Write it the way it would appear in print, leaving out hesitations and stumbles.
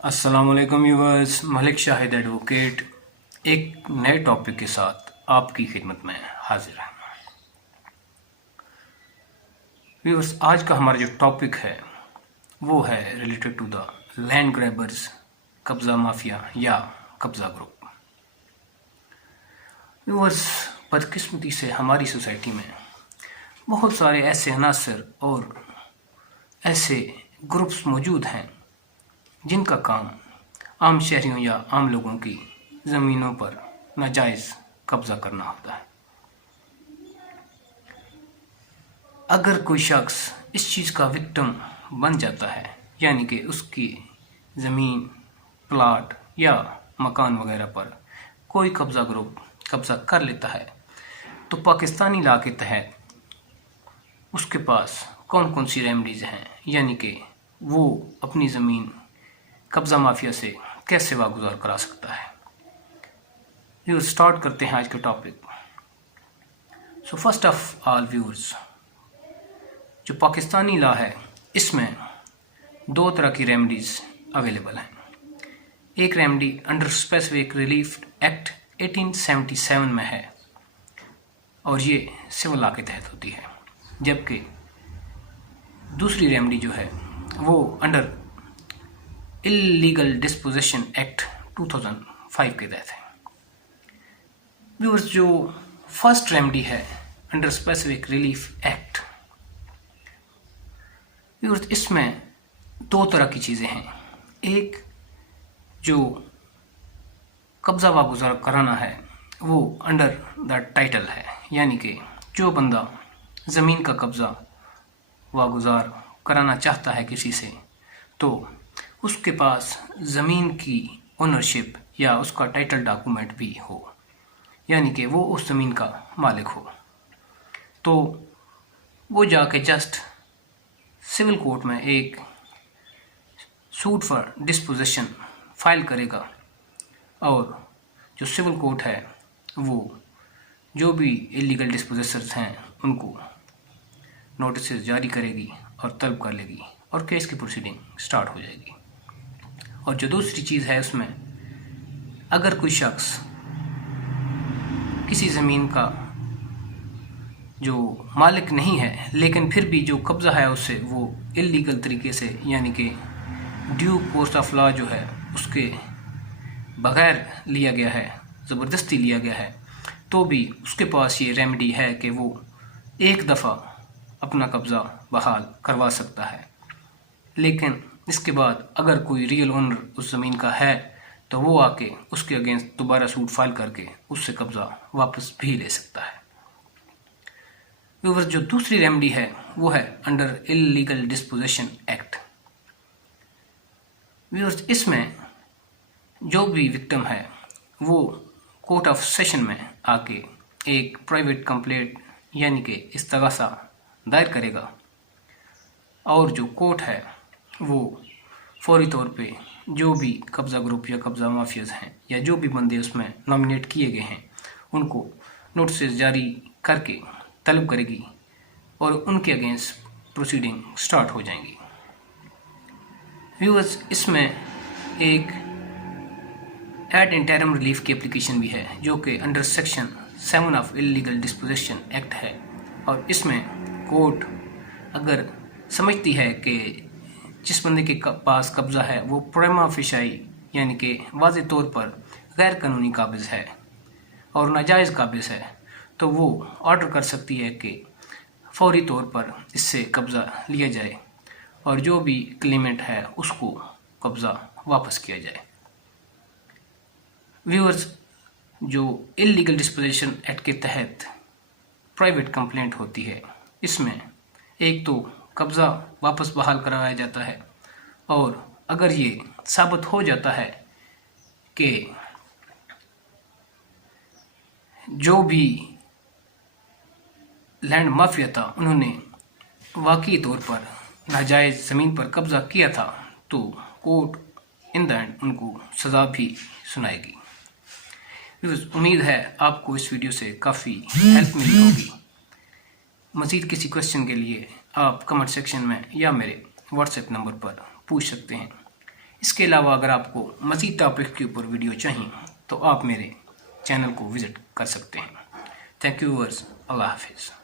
अस्सलामुअलैकुम viewers, Malik Shahid advocate एक नए टॉपिक के साथ आपकी खिदमत में हाजिर है। व्यूअर्स, आज का हमारा जो टॉपिक है वो है related to the land grabbers, कब्ज़ा माफिया या कब्ज़ा ग्रुप। व्यूअर्स, बदकिस्मती से हमारी सोसाइटी में बहुत सारे ऐसे अनासर और ऐसे ग्रुप्स मौजूद हैं जिनका काम आम शहरियों या आम लोगों की ज़मीनों पर नाजायज़ कब्ज़ा करना होता है। अगर कोई शख्स इस चीज़ का विक्टिम बन जाता है, यानी कि उसकी ज़मीन, प्लाट या मकान वगैरह पर कोई कब्ज़ा ग्रुप कब्ज़ा कर लेता है, तो पाकिस्तानी लॉ के तहत उसके पास कौन कौन सी रेमेडीज़ हैं, यानी कि वो अपनी ज़मीन कब्ज़ा माफिया से कैसे वागुजार करा सकता है। व्यूअर्स, स्टार्ट करते हैं आज के topic. So first of all viewers, जो पाकिस्तानी लॉ है इसमें दो तरह की रेमेडीज़ अवेलेबल हैं। एक remedy under specific relief act 1877 में है और ये सिविल लॉ के तहत होती है, जबकि दूसरी रेमेडी जो है वो अंडर इलीगल डिस्पोजिशन एक्ट 2005 के तहत है। व्यूअर्स, जो फर्स्ट रेमेडी है under specific relief act, viewers इसमें दो तरह की चीज़ें हैं। एक जो कब्ज़ा वागुजार कराना है वो अंडर द टाइटल है, यानी कि जो बंदा ज़मीन का कब्ज़ा वागुजार कराना चाहता है किसी से, तो उसके पास ज़मीन की ओनरशिप या उसका टाइटल डॉक्यूमेंट भी हो, यानी कि वो उस ज़मीन का मालिक हो। तो वो जाके जस्ट सिविल कोर्ट में एक सूट फॉर डिस्पोजिशन फाइल करेगा और जो सिविल कोर्ट है वो जो भी इलीगल डिस्पोजेसर्स हैं उनको नोटिस जारी करेगी और तलब कर लेगी और केस की प्रोसीडिंग स्टार्ट हो जाएगी। और जो दूसरी चीज़ है उसमें, अगर कोई शख्स किसी ज़मीन का जो मालिक नहीं है लेकिन फिर भी जो कब्ज़ा है उससे वो इलीगल तरीके से, यानी कि ड्यू कोर्स ऑफ लॉ जो है उसके बगैर लिया गया है, ज़बरदस्ती लिया गया है, तो भी उसके पास ये रेमेडी है कि वो एक दफ़ा अपना कब्ज़ा बहाल करवा सकता है। लेकिन इसके बाद अगर कोई रियल ओनर उस ज़मीन का है तो वो आके उसके अगेंस्ट दोबारा सूट फाइल करके उससे कब्ज़ा वापस भी ले सकता है। व्यूअर्स, जो दूसरी रेमेडी है वो है under illegal disposition act. Viewers, इसमें जो भी विक्टिम है वो कोर्ट ऑफ सेशन में आके एक प्राइवेट कंप्लेंट यानी कि इस्तगासा दायर करेगा और जो कोर्ट है वो फौरी तौर पे जो भी कब्ज़ा ग्रुप या कब्ज़ा माफियाज हैं या जो भी बंदे उसमें नॉमिनेट किए गए हैं उनको नोटिस जारी करके तलब करेगी और उनके अगेंस्ट प्रोसीडिंग स्टार्ट हो जाएंगी। व्यूअर्स, इसमें एक एड इंटरिम रिलीफ की एप्लीकेशन भी है जो कि under section 7 of illegal disposition act है और इसमें कोर्ट अगर समझती है कि जिस बंदे के पास कब्ज़ा है वो प्रिमा फेशियाई यानी कि वाज़ेह तौर पर गैर कानूनी काबिज़ है और नाजायज़ काबिज़ है, तो वो ऑर्डर कर सकती है कि फौरी तौर पर इससे कब्ज़ा लिया जाए और जो भी क्लेमेंट है उसको कब्ज़ा वापस किया जाए। व्यूअर्स, जो इलीगल डिस्पोजिशन एक्ट के तहत प्राइवेट कंप्लेंट होती है इसमें एक तो कब्ज़ा वापस बहाल करवाया जाता है और अगर ये साबित हो जाता है कि जो भी लैंड माफिया था उन्होंने वाकई तौर पर नाजायज़ ज़मीन पर कब्ज़ा किया था, तो कोर्ट इन द एंड उनको सज़ा भी सुनाएगी। उम्मीद है आपको इस वीडियो से काफ़ी हेल्प मिली होगी। मज़ीद किसी क्वेश्चन के लिए आप कमेंट सेक्शन में या मेरे व्हाट्सएप नंबर पर पूछ सकते हैं। इसके अलावा अगर आपको मज़ीद टॉपिक के ऊपर वीडियो चाहिए तो आप मेरे चैनल को विज़िट कर सकते हैं। थैंक यू व्यूअर्स, अल्लाह हाफिज़।